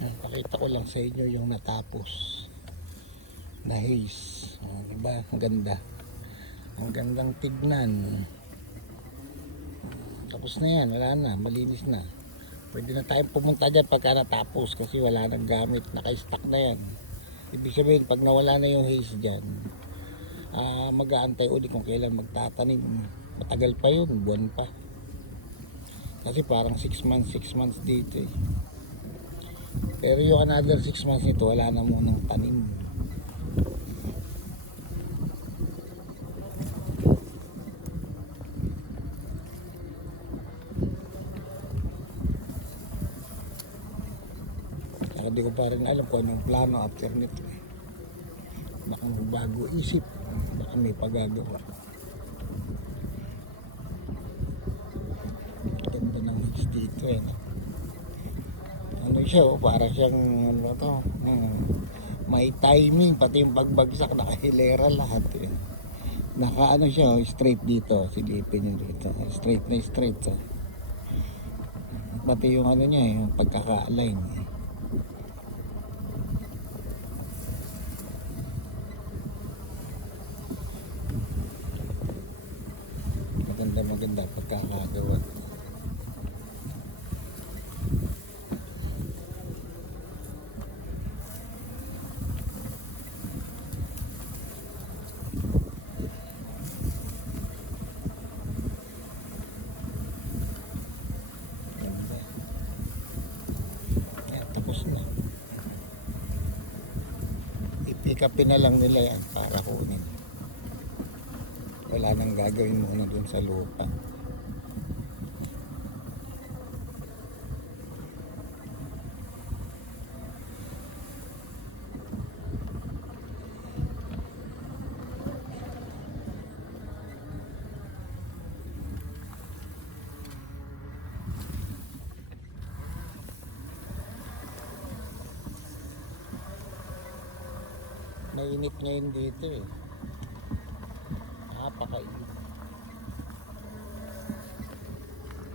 Pakita ko lang sa inyo yung natapos na haze. Diba? Ang ganda. Ang gandang tignan. Tapos na yan. Wala na. Malinis na. Pwede na tayong pumunta dyan pagka natapos kasi wala nang gamit. Naka-stack na yan. Ibig sabihin, pag nawala na yung haze dyan, mag-aantay ulit kung kailan magtatanim. Matagal pa yun. Buwan pa. Kasi parang 6 months dito eh. Pero yung another 6 months nito, wala na munang tanim. Saka di ko pa rin alam kung anong plano after nito eh. Baka bago isip, baka may pagagawa. Ganda ng mix dito eh. Ano siya oh, parang siyang ano to, may timing, pati yung pagbagsak nakahilera lahat eh. Naka ano siya oh, straight dito, silipin nyo dito, straight na straight oh. Pati yung ano niya yung pagkaka-align eh. Maganda pagkakagawa. Tapos na. I-pick upin na lang nila yan para kunin. Wala nang gagawin muna dun sa lupa. Mainit ngayon dito eh. Napakainit.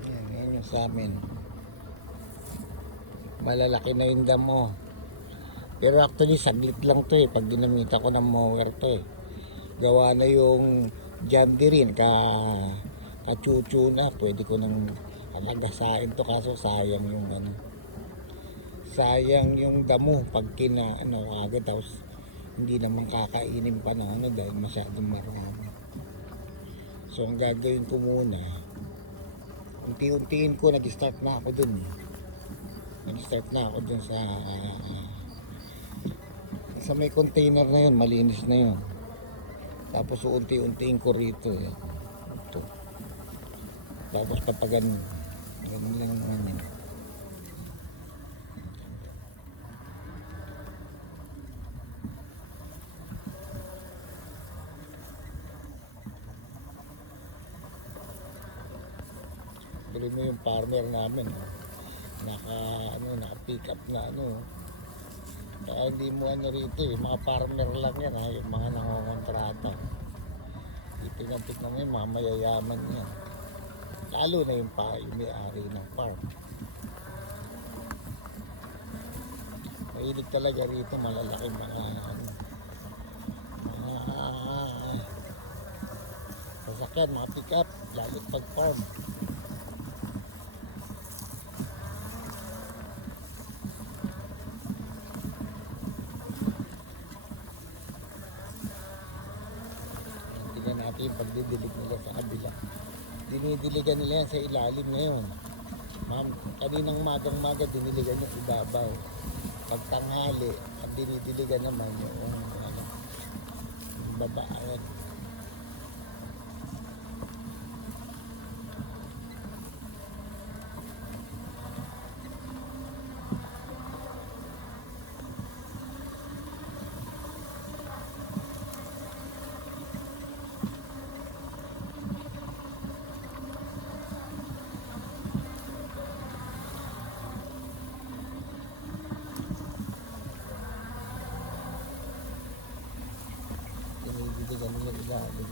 Yan yung sa amin. Malalaki na yung damo. Pero actually saglit lang to eh. Pag ginamita ko ng mower to eh. Gawa na yung jandi rin. Kachuchu na. Pwede ko nang alagasain to. Kaso sayang yung ano. Sayang yung damo. Pag agad tapos hindi naman kakainin pa ng ano dahil masyadong marami. So ang gagawin ko muna, unti-untiin ko, nag-start na ako dun eh. Nag-start na ako dun sa may container na yun, malinis na yun. Tapos unti-untiin ko rito eh. Ito. Tapos kapag ganun lang naman yun. Tuloy mo yung farmer namin naka-pick up na ano. Kaya hindi mo ano rito eh, mga farmer lang yan ha, yung mga nangongontrata. Tingnan mo yung mga mayayaman yan, lalo na yung may-ari ng farm. Mahilig talaga rito malalaking mga sasakyan, mga pick up, lalo pag farm. Natin yung pagdidilig nila sa kabila. Dinidiligan nila yan sa ilalim ngayon. Kaninang magang-maga diniligan yung ibabaw. Pag tanghali, ang dinidiligan naman yung babaan. Ganun yung ilalim.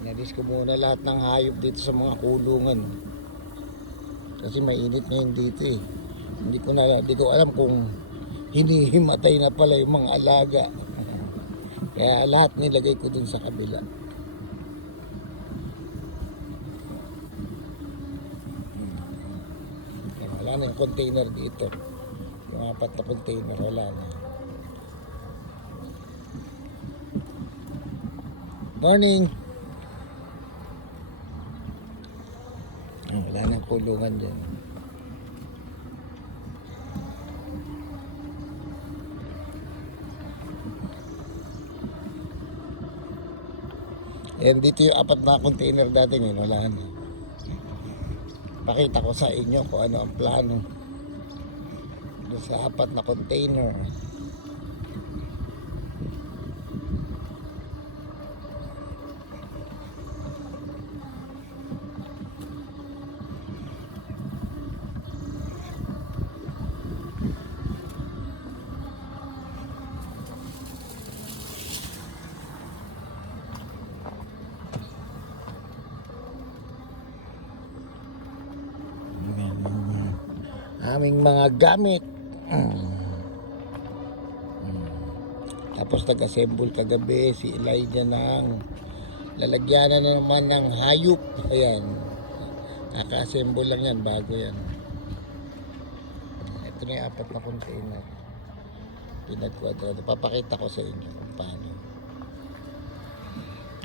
Inalis ko muna lahat ng hayop dito sa mga kulungan. Kasi mainit ngayon dito eh. Hindi ko alam kung hinihimatay na pala yung mga alaga. Kaya lahat nilagay ko dun sa kabila. Wala na yung container dito. Yung 4 na container, wala na. Morning! Wala nang kulungan dyan. Yan, dito yung 4 na container dati ngayon, wala na. Pakita ko sa inyo kung ano ang plano doon sa 4 na container. Aming mga gamit. Tapos nag-assemble kagabi si Elijah ng lalagyanan na naman ng hayop. Ayan, kaka-assemble lang yan, bago yan. Ito na yung 4 na container, pinagkwadrado. Papakita ko sa inyo kung paano.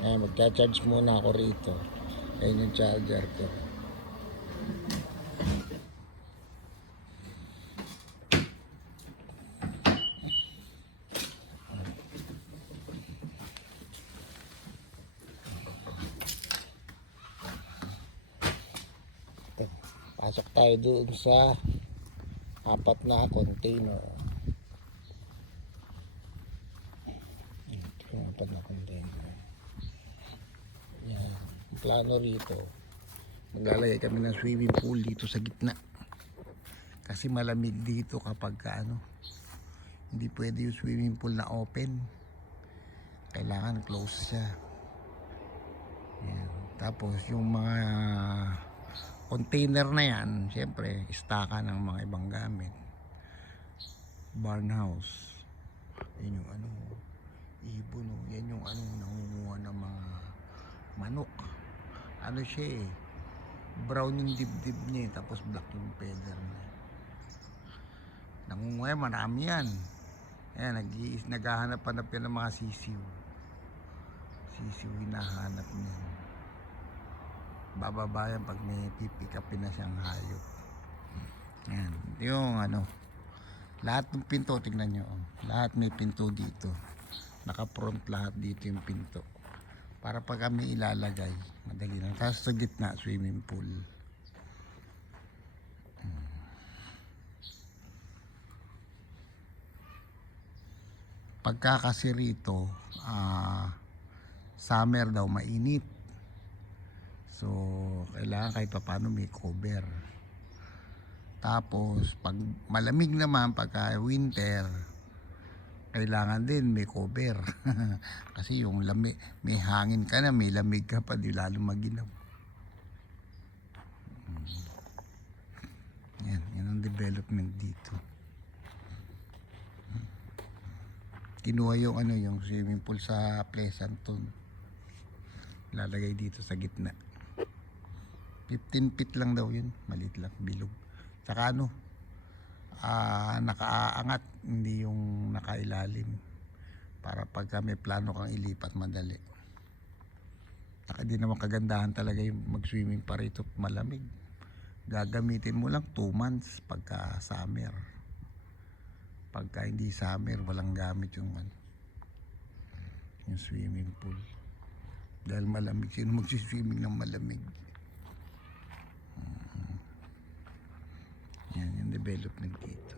Ayan, magcha-charge muna ako rito. Ayan yung charger ko. Pasok tayo doon sa 4 na container. Ito yung 4 na container. Yan. Ang plano rito, maglalagay kami ng swimming pool dito sa gitna. Kasi malamig dito kapag hindi pwede yung swimming pool na open. Kailangan close siya. Yan. Tapos yung mga container na yan, syempre, istaka ng mga ibang gamit. Barn house. Yan yung ibon, yan yung nangunguha ng mga manok. Siya eh, brown yung dibdib niya eh, tapos black yung feather niya. Nangunguha, marami yan. Ayan, naghahanap-hanap yan ng mga sisiw. Sisiw hinahanap niya. Bababa yan pag may pipick upin na siyang hayop. Yan, yung lahat ng pinto, tingnan nyo, lahat may pinto dito, naka-front lahat dito yung pinto, para pag kami ilalagay madali lang. Tapos sa gitna swimming pool. Pagka kasi rito summer daw mainit, so kailangan kahit paano may cover. Tapos pag malamig naman, pagka winter, kailangan din may cover. Kasi yung lamig, may hangin ka na, may lamig ka pa, di lalo maginaw. Yan ang development dito. Kinuha yung yung swimming pool sa Pleasanton, lalagay dito sa gitna. 15 feet lang daw yun, maliit lang, bilog. Saka nakaangat, hindi yung nakailalim, para pagka may plano kang ilipat madali. Saka di naman kagandahan talaga yung mag-swimming pa rito, malamig. Gagamitin mo lang 2 months pagka summer. Pagka hindi summer, walang gamit yung swimming pool. Dahil malamig, sino magsiswimming ng malamig? Yan yung development dito.